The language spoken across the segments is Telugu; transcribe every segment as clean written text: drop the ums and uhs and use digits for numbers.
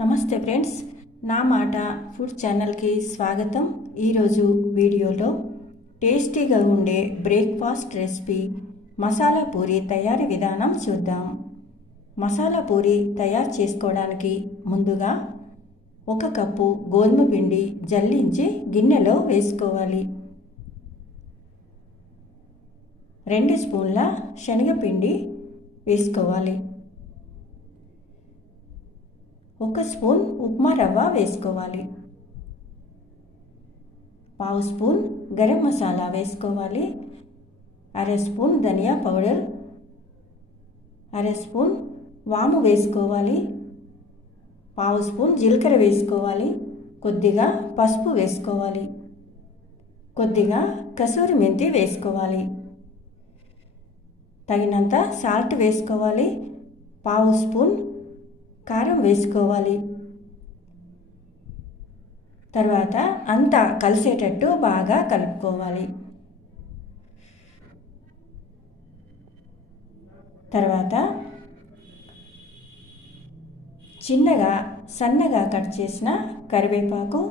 నమస్తే ఫ్రెండ్స్, నా మాట ఫుడ్ ఛానల్కి స్వాగతం. ఈరోజు వీడియోలో టేస్టీగా ఉండే బ్రేక్ఫాస్ట్ రెసిపీ మసాలా పూరి తయారీ విధానం చూద్దాం. మసాలా పూరి తయారు చేసుకోవడానికి ముందుగా 1 కప్పు గోధుమ పిండి జల్లించి గిన్నెలో వేసుకోవాలి. 2 స్పూన్ల శనగపిండి వేసుకోవాలి. 1 స్పూన్ ఉప్మా రవ్వ వేసుకోవాలి. 1/2 స్పూన్ గరం మసాలా వేసుకోవాలి. 1/2 స్పూన్ ధనియా పౌడర్, 1/2 స్పూన్ వాము వేసుకోవాలి. 1/2 స్పూన్ జీలకర్ర వేసుకోవాలి. కొద్దిగా పసుపు వేసుకోవాలి. కొద్దిగా కసూరి మెంతి వేసుకోవాలి. తగినంత సాల్ట్ వేసుకోవాలి. 1/2 స్పూన్ కారం వేసుకోవాలి. తర్వాత అంతా కలిసేటట్టు బాగా కలుపుకోవాలి. తర్వాత చిన్నగా సన్నగా కట్ చేసిన కరివేపాకు,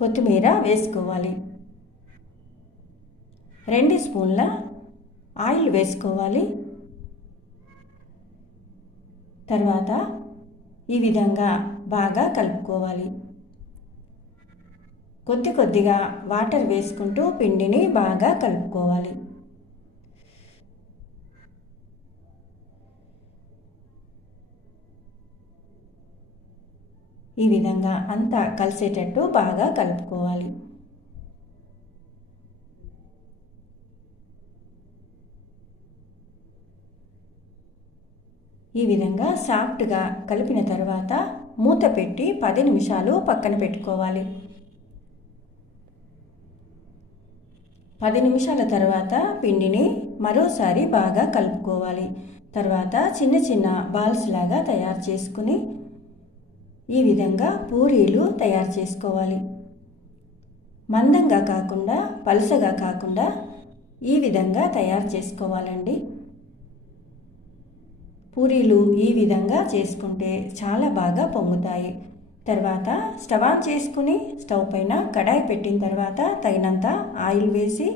కొత్తిమీర వేసుకోవాలి. 2 స్పూన్ల ఆయిల్ వేసుకోవాలి. తర్వాత ఈ విధంగా బాగా కలుపుకోవాలి. కొద్దిగా వాటర్ వేసుకుంటూ పిండిని బాగా కలుపుకోవాలి. ఈ విధంగా అంతా కలిసేటట్టు బాగా కలుపుకోవాలి. ఈ విధంగా సాఫ్ట్గా కలిపిన తర్వాత మూత పెట్టి 10 నిమిషాలు పక్కన పెట్టుకోవాలి. 10 నిమిషాల తర్వాత పిండిని మరోసారి బాగా కలుపుకోవాలి. తర్వాత చిన్న చిన్న బాల్స్ లాగా తయారు చేసుకుని ఈ విధంగా పూరీలు తయారు చేసుకోవాలి. మందంగా కాకుండా పలుసగా కాకుండా ఈ విధంగా తయారు చేసుకోవాలండి. పూరీలు ఈ విధంగా చేసుకుంటే చాలా బాగా పొంగుతాయి. తర్వాత స్టవ్ ఆన్ చేసుకుని స్టవ్ పైన కడాయి పెట్టిన తర్వాత తగినంత ఆయిల్ వేసి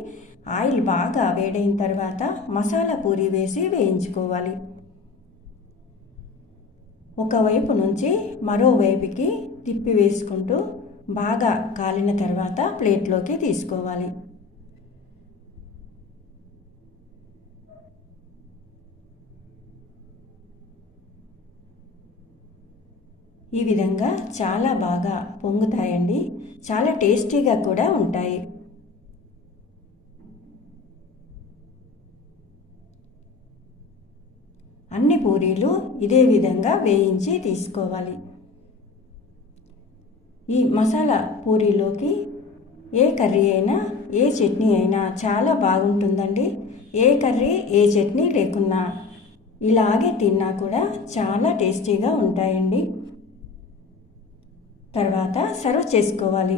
ఆయిల్ బాగా వేడైన తర్వాత మసాలా పూరి వేసి వేయించుకోవాలి. ఒకవైపు నుంచి మరోవైపుకి తిప్పి వేసుకుంటూ బాగా కాలిన తర్వాత ప్లేట్లోకి తీసుకోవాలి. ఈ విధంగా చాలా బాగా పొంగుతాయండి. చాలా టేస్టీగా కూడా ఉంటాయి. అన్ని పూరీలు ఇదే విధంగా వేయించి తీసుకోవాలి. ఈ మసాలా పూరీలోకి ఏ కర్రీ అయినా ఏ చట్నీ అయినా చాలా బాగుంటుందండి. ఏ కర్రీ ఏ చట్నీ లేకున్నా ఇలాగే తిన్నా కూడా చాలా టేస్టీగా ఉంటాయండి. తర్వాత సర్వ్ చేసుకోవాలి.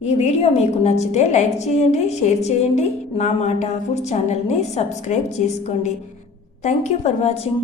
ఈ వీడియో మీకు నచ్చితే లైక్ చేయండి, షేర్ చేయండి. నా మాట ఫుడ్ ఛానల్ని సబ్స్క్రైబ్ చేసుకోండి. Thank you for watching.